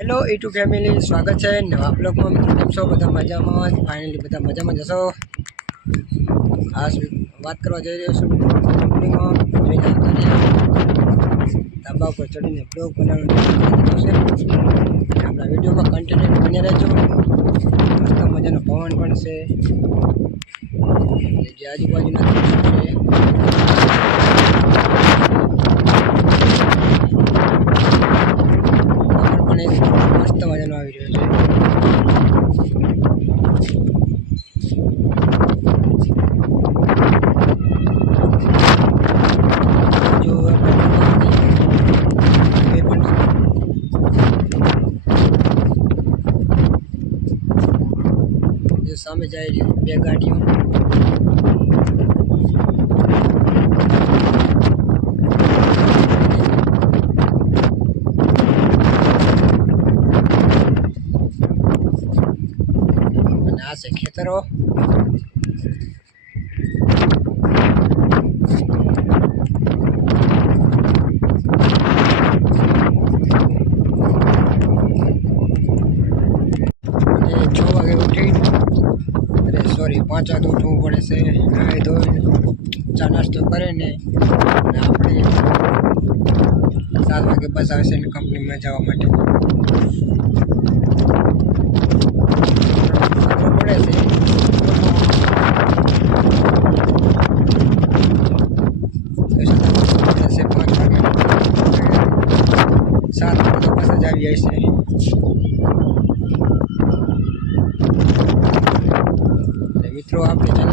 Hello E2 family, સ્વાગત છે નવા બ્લોગમાં. મિત્રો કેમ છો? બધા મજામાં જ? ફાઇનલી બધા મજામાં જશો. આ વાત કરવા જઈ રહ્યો છું કંપનીમાં ધાબા પર ચડીને બ્લોગ બનાવવાનો છે. આપણા વિડીયોમાં કન્ટિન્યુ બની રહેજો. મસ્ત મજાનો પવન પણ છે, જે આજુબાજુના છે. મસ્ત મજાનો આવી રહ્યો છે. જો એ પણ જે સામે જાય રહી બે ગાડીઓ. અને આ છે ખેતરો. સોરી 5 વાગે ઉઠવું પડે છે. નાહી ધોઈને ચા નાસ્તો કરીને આપણે 7 વાગે બસ આવે છે કંપનીમાં જવા માટે. પડે છે 5 વાગે. 7 વાગે તો બસ જ આવી જાય છે. મિત્રો, આપણે